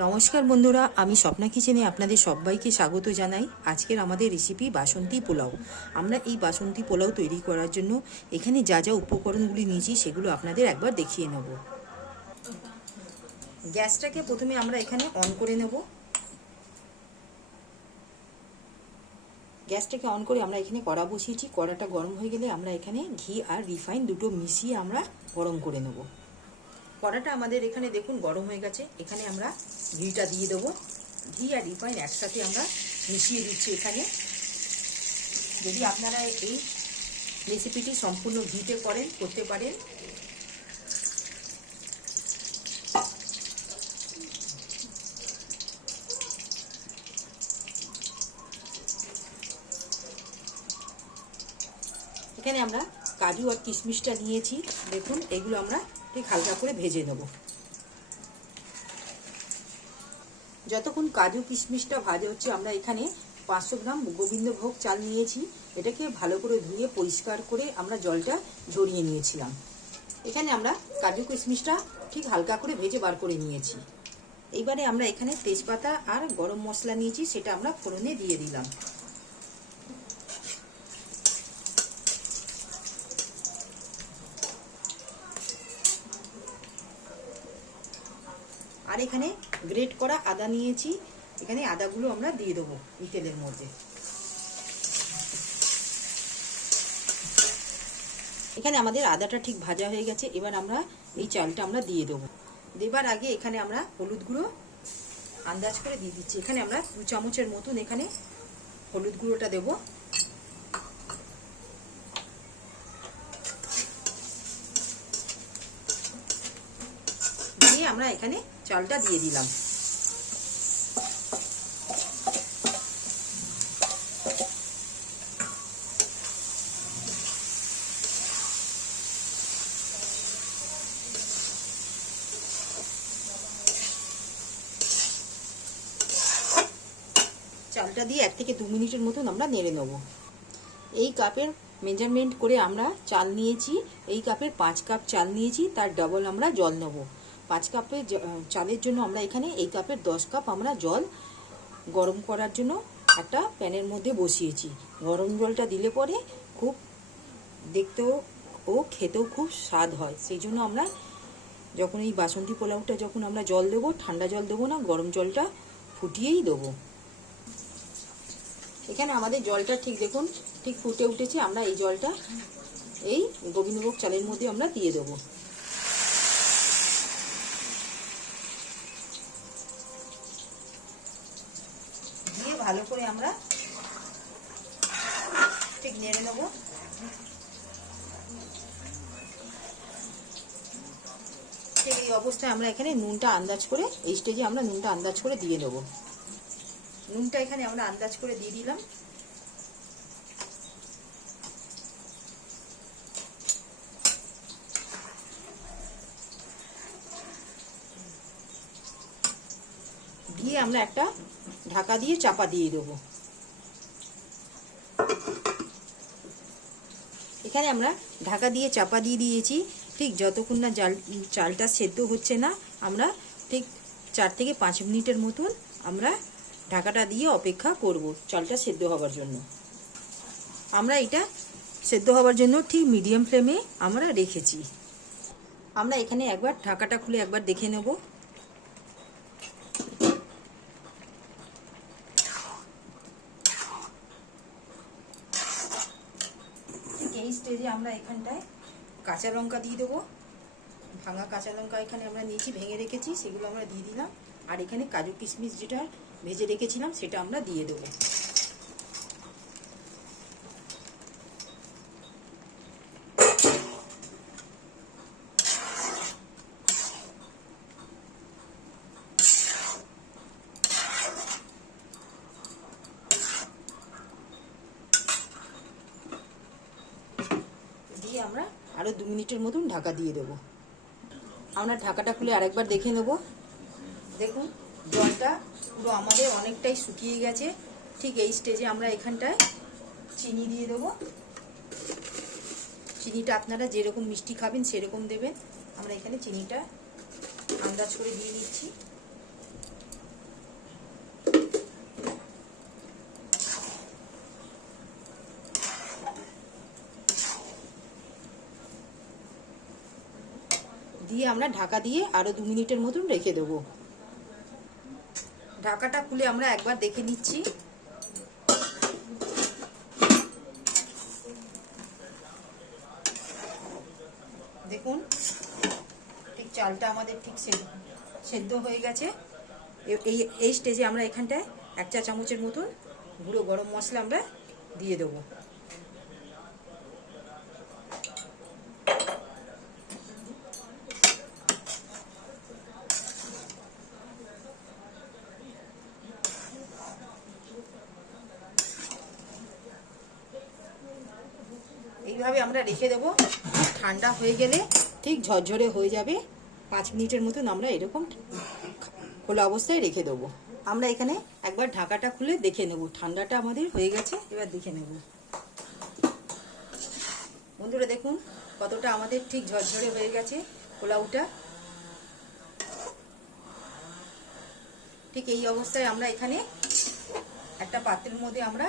নমস্কার বন্ধুরা, আমি স্বপ্না কিচেনে আপনাদের সবাইকে স্বাগত জানাই। আজকের আমাদের রেসিপি বাসন্তী পোলাও। আমরা এই বাসন্তী পোলাও তৈরি করার জন্য এখানে যা যা উপকরণগুলি নিয়েছি সেগুলো আপনাদের একবার দেখিয়ে নেব। গ্যাসটাকে প্রথমে আমরা এখানে অন করে নেব। গ্যাসটাকে অন করে আমরা এখানে কড়া বসিয়েছি। কড়াটা গরম হয়ে গেলে আমরা এখানে ঘি আর রিফাইন দুটো মিশিয়ে আমরা গরম করে নেব। কড়াটা আমাদের এখানে দেখুন গরম হয়ে গেছে। এখানে আমরা ঘিটা দিয়ে দেবো। ঘি আর রিফাইন একসাথে আমরা মিশিয়ে দিচ্ছি এখানে। যদি আপনারা এই রেসিপিটি সম্পূর্ণ ঘিতে করতে পারেন। এখানে আমরা কাজু আর কিশমিশটা নিয়েছি, দেখুন এগুলো আমরা ঠিক হালকা করে ভেজে নেব। যতক্ষণ কাজু কিশমিশটা ভাজা হচ্ছে আমরা এখানে 500 গ্রাম গোবিন্দভোগ চাল নিয়েছি। এটাকে ভালো করে ধুয়ে পরিষ্কার করে আমরা জলটা ঝরিয়ে নিয়েছিলাম। এখানে আমরা কাজু কিশমিশটা ঠিক হালকা করে ভেজে বার করে নিয়েছি। এইবারে আমরা এখানে তেজপাতা আর গরম মশলা নিয়েছি, সেটা আমরা ফোড়নে দিয়ে দিলাম। আর এখানে গ্রেট করা আদা নিয়েছি, এখানে আদাগুলো আমরা দিয়ে দেবো এই তেলের মধ্যে। এখানে আমাদের আদাটা ঠিক ভাজা হয়ে গেছে। এবার আমরা এই চালটা আমরা দিয়ে দেবো। দেবার আগে এখানে আমরা হলুদ গুঁড়ো আন্দাজ করে দিয়ে দিচ্ছি। এখানে আমরা 2 চামচের মতন এখানে হলুদ গুঁড়োটা দেবো। দিয়ে আমরা এখানে চালটা দিয়ে দিলাম। চালটা দিয়ে 1 থেকে 2 মিনিটের মতন আমরা নেড়ে নেব। এই কাপের মেজারমেন্ট করে আমরা চাল নিয়েছি। এই কাপের 5 কাপ চাল নিয়েছি, তার ডবল আমরা জল নেব। 5 কাপের চালের জন্য আমরা এখানে এই কাপের 10 কাপ আমরা জল গরম করার জন্য একটা প্যানের মধ্যে বসিয়েছি। গরম জলটা দিলে পরে খুব দেখতেও ও খেতেও খুব স্বাদ হয়। সেই জন্য আমরা যখন এই বাসন্তী পোলাওটা যখন আমরা জল দেবো, ঠান্ডা জল দেবো না, গরম জলটা ফুটিয়েই দেবো। এখানে আমাদের জলটা ঠিক দেখুন ঠিক ফুটে উঠেছে। আমরা এই জলটা এই গোবিন্দভোগ চালের মধ্যে আমরা দিয়ে দেবো। দিয়ে ভালো করে আমরা ঠিক নেড়ে নেব। ঠিক এই অবস্থায় আমরা এখানে নুনটা আন্দাজ করে, এই স্টেজে আমরা নুনটা আন্দাজ করে দিয়ে দেবো। নুনটা এখানে আমরা আন্দাজ করে দিয়ে দিলাম। দিয়ে আমরা একটা ঢাকা দিয়ে চাপা দিয়ে দেবো। এখানে আমরা ঢাকা দিয়ে চাপা দিয়ে দিয়েছি। ঠিক যতক্ষণ না চালটা সেদ্ধ হচ্ছে না, আমরা ঠিক 4 থেকে 5 মিনিটের মতন আমরা ঢাকাটা দিয়ে অপেক্ষা করব চালটা সেদ্ধ হওয়ার জন্য। আমরা এটা সেদ্ধ হওয়ার জন্য ঠিক মিডিয়াম ফ্লেমে আমরা রেখেছি। আমরা এখানে একবার ঢাকাটা খুলে একবার দেখে নেব। ঠিক এই স্টেজে আমরা এখানটায় কাঁচা লঙ্কা দিয়ে দেবো। ভাঙা কাঁচা লঙ্কা এখানে আমরা নিয়েছি, ভেঙে রেখেছি, সেগুলো আমরা দিয়ে দিলাম। আর এখানে কাজু কিশমিশ যেটা ভেজে রেখেছিলাম সেটা আমরা দিয়ে দেবো। দিয়ে আমরা আরও 2 মিনিটের মতন ঢাকা দিয়ে দেবো। আমরা ঢাকাটা খুলে আরেকবার দেখে নেব। দেখুন জলটা পুরো আমাদের অনেকটাই শুকিয়ে গেছে। ঠিক এই স্টেজে আমরা এখানটায় চিনি দিয়ে দেবো। চিনিটা আপনারা যেরকম মিষ্টি খাবেন সেরকম দেবেন। আমরা এখানে চিনিটা আন্দাজ করে দিয়ে দিচ্ছি। দিয়ে আমরা ঢাকা দিয়ে আরও 2 মিনিটের মতন রেখে দেবো। ঢাকাটা খুলে আমরা একবার দেখে নিচ্ছি। দেখুন ঠিক চালটা আমাদের ঠিক সেদ্ধ হয়ে গেছে। এই স্টেজে আমরা এখানটায় 1 চা চামচের মতন গুঁড়ো গরম মশলা আমরা দিয়ে দেবো। এইভাবে আমরা রেখে দেবো। ঠান্ডা হয়ে গেলে ঠিক ঝরঝরে হয়ে যাবে। 5 মিনিটের মতন আমরা এরকম খোলা অবস্থায় রেখে দেবো। আমরা এখানে একবার ঢাকাটা খুলে দেখে নেব। ঠান্ডাটা আমাদের হয়ে গেছে, এবার দেখে নেব। বন্ধুরা দেখুন কতটা আমাদের ঠিক ঝরঝরে হয়ে গেছে পোলাওটা। ঠিক এই অবস্থায় আমরা এখানে একটা পাত্রের মধ্যে আমরা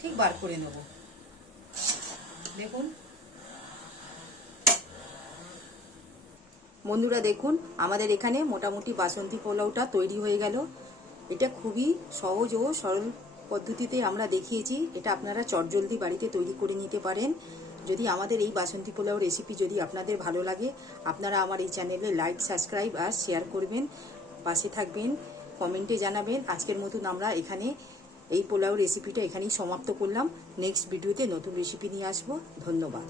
ঠিক বার করে নেব। দেখুন বন্ধুরা দেখুন আমাদের এখানে মোটামুটি বাসন্তী পোলাওটা তৈরি হয়ে গেল। এটা খুবই সহজ ও সরল পদ্ধতিতে আমরা দেখিয়েছি। এটা আপনারা চটজলদি বাড়িতে তৈরি করে নিতে পারেন। যদি আমাদের এই বাসন্তী পোলাও রেসিপি যদি আপনাদের ভালো লাগে, আপনারা আমার এই চ্যানেলে লাইক, সাবস্ক্রাইব আর শেয়ার করবেন, পাশে থাকবেন, কমেন্টে জানাবেন। আজকের মতন আমরা এখানে এই পোলাও রেসিপিটা এখানেই সমাপ্ত করলাম। নেক্সট ভিডিওতে নতুন রেসিপি নিয়ে আসবো। ধন্যবাদ।